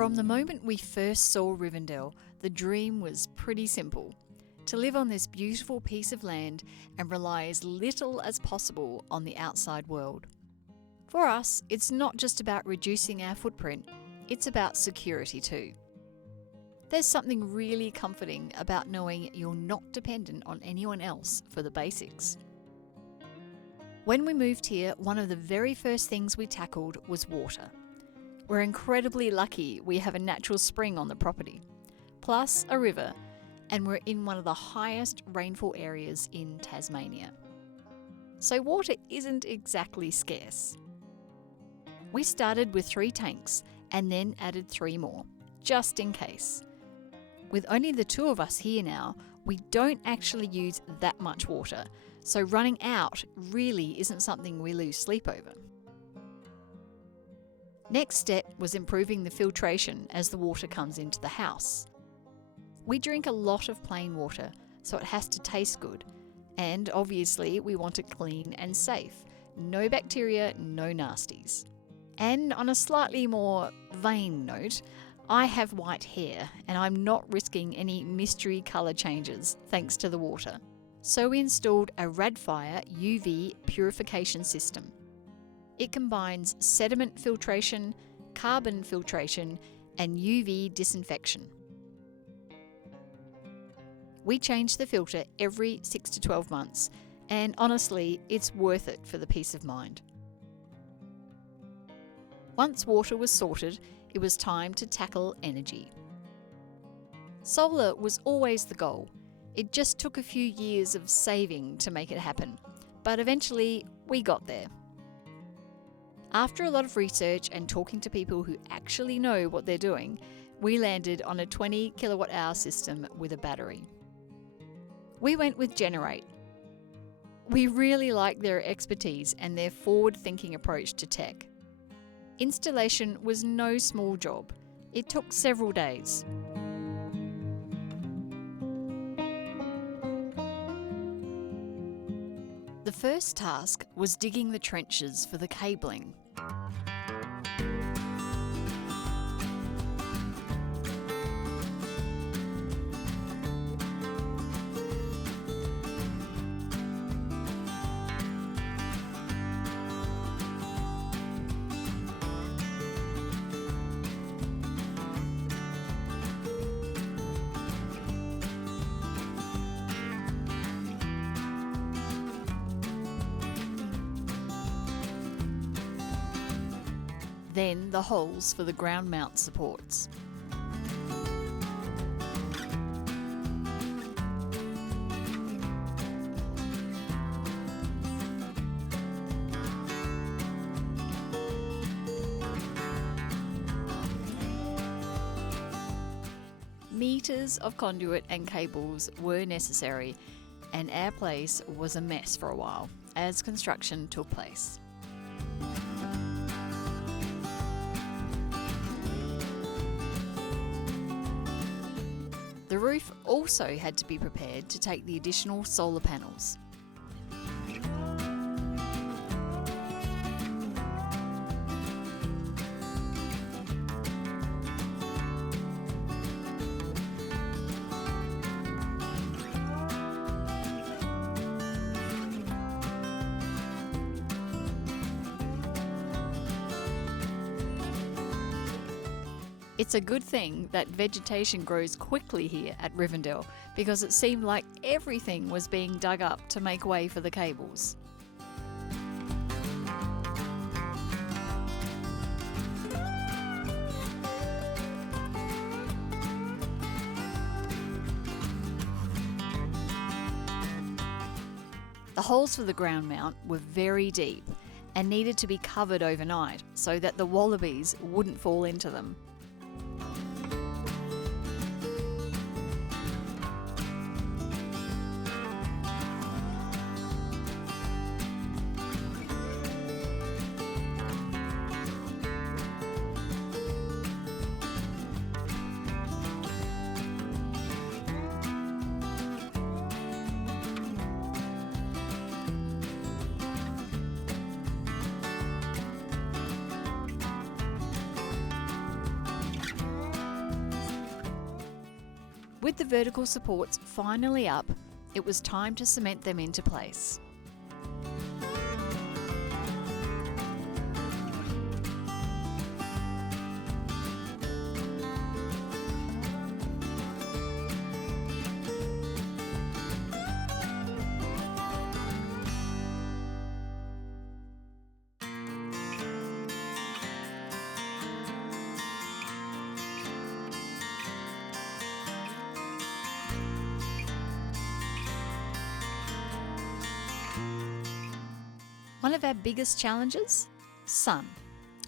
From the moment we first saw Rivendell, the dream was pretty simple: to live on this beautiful piece of land and rely as little as possible on the outside world. For us, it's not just about reducing our footprint, it's about security too. There's something really comforting about knowing you're not dependent on anyone else for the basics. When we moved here, one of the very first things we tackled was water. We're incredibly lucky we have a natural spring on the property, plus a river, and we're in one of the highest rainfall areas in Tasmania. So water isn't exactly scarce. We started with 3 tanks and then added 3 more, just in case. With only the 2 of us here now, we don't actually use that much water, so running out really isn't something we lose sleep over. Next step was improving the filtration as the water comes into the house. We drink a lot of plain water, so it has to taste good. And obviously we want it clean and safe. No bacteria, no nasties. And on a slightly more vain note, I have white hair and I'm not risking any mystery colour changes thanks to the water. So we installed a Radfire UV purification system. It combines sediment filtration, carbon filtration, and UV disinfection. We change the filter every 6 to 12 months, and honestly, it's worth it for the peace of mind. Once water was sorted, it was time to tackle energy. Solar was always the goal. It just took a few years of saving to make it happen, but eventually we got there. After a lot of research and talking to people who actually know what they're doing, we landed on a 20 kilowatt hour system with a battery. We went with Generate. We really like their expertise and their forward-thinking approach to tech. Installation was no small job. It took several days. The first task was digging the trenches for the cabling. Then the holes for the ground mount supports. Meters of conduit and cables were necessary, and our place was a mess for a while as construction took place. The roof also had to be prepared to take the additional solar panels. It's a good thing that vegetation grows quickly here at Rivendell, because it seemed like everything was being dug up to make way for the cables. The holes for the ground mount were very deep and needed to be covered overnight so that the wallabies wouldn't fall into them. With the vertical supports finally up, it was time to cement them into place. One of our biggest challenges? Sun,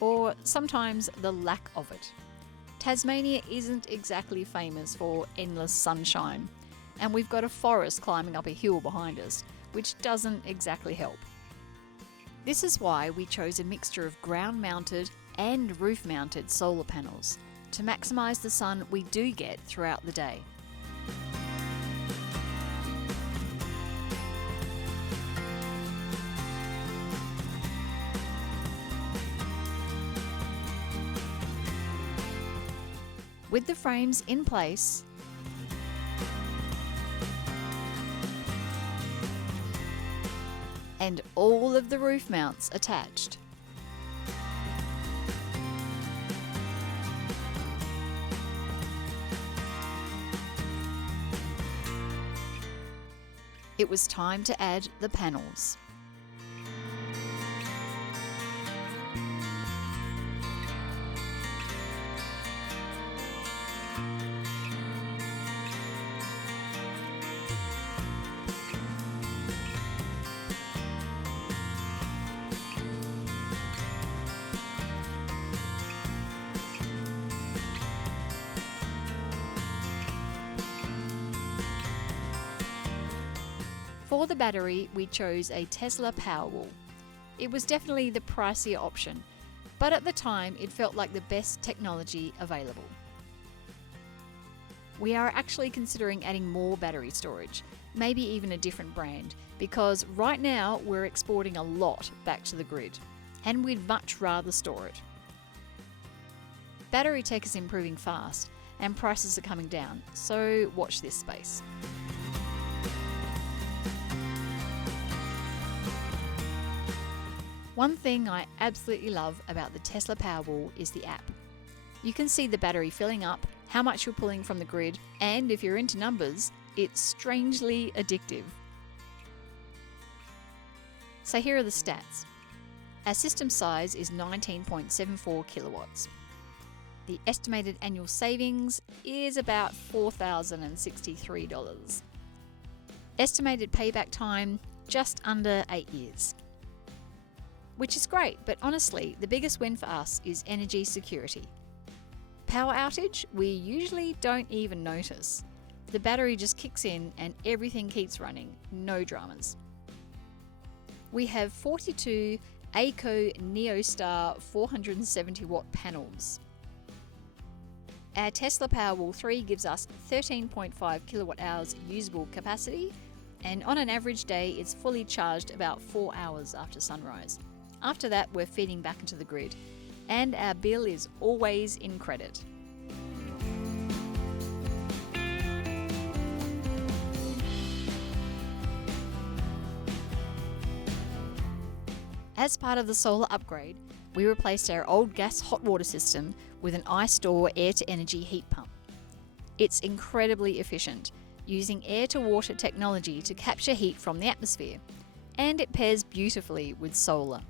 or sometimes the lack of it. Tasmania isn't exactly famous for endless sunshine, and we've got a forest climbing up a hill behind us, which doesn't exactly help. This is why we chose a mixture of ground-mounted and roof-mounted solar panels to maximise the sun we do get throughout the day. With the frames in place, and all of the roof mounts attached, it was time to add the panels. For the battery, we chose a Tesla Powerwall. It was definitely the pricier option, but at the time it felt like the best technology available. We are actually considering adding more battery storage, maybe even a different brand, because right now we're exporting a lot back to the grid, and we'd much rather store it. Battery tech is improving fast, and prices are coming down, so watch this space. One thing I absolutely love about the Tesla Powerwall is the app. You can see the battery filling up, how much you're pulling from the grid, and if you're into numbers, it's strangely addictive. So here are the stats. Our system size is 19.74 kilowatts. The estimated annual savings is about $4,063. Estimated payback time, just under 8 years. Which is great, but honestly, the biggest win for us is energy security. Power outage, we usually don't even notice. The battery just kicks in and everything keeps running, no dramas. We have 42 ACO NeoStar 470 watt panels. Our Tesla Powerwall 3 gives us 13.5 kilowatt hours usable capacity, and on an average day it's fully charged about 4 hours after sunrise. After that, we're feeding back into the grid, and our bill is always in credit. As part of the solar upgrade, we replaced our old gas hot water system with an iStore air-to-energy heat pump. It's incredibly efficient, using air-to-water technology to capture heat from the atmosphere, and it pairs beautifully with solar.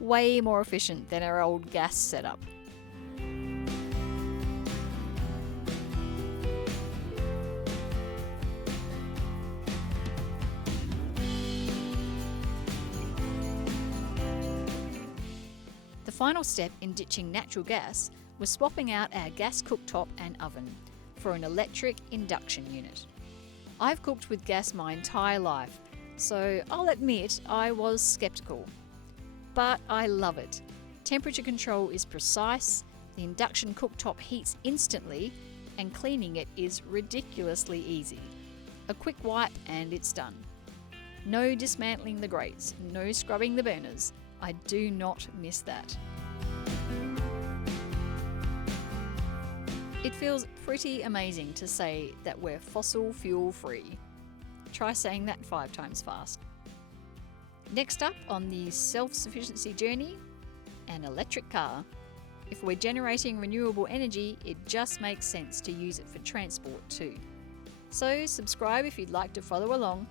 Way more efficient than our old gas setup. The final step in ditching natural gas was swapping out our gas cooktop and oven for an electric induction unit. I've cooked with gas my entire life, so I'll admit I was skeptical. But I love it. Temperature control is precise, the induction cooktop heats instantly, and cleaning it is ridiculously easy. A quick wipe and it's done. No dismantling the grates, no scrubbing the burners. I do not miss that. It feels pretty amazing to say that we're fossil fuel free. Try saying that 5 times fast. Next up on the self-sufficiency journey, an electric car. If we're generating renewable energy, it just makes sense to use it for transport too. So subscribe if you'd like to follow along.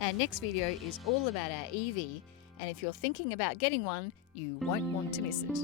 Our next video is all about our EV, and if you're thinking about getting one, you won't want to miss it.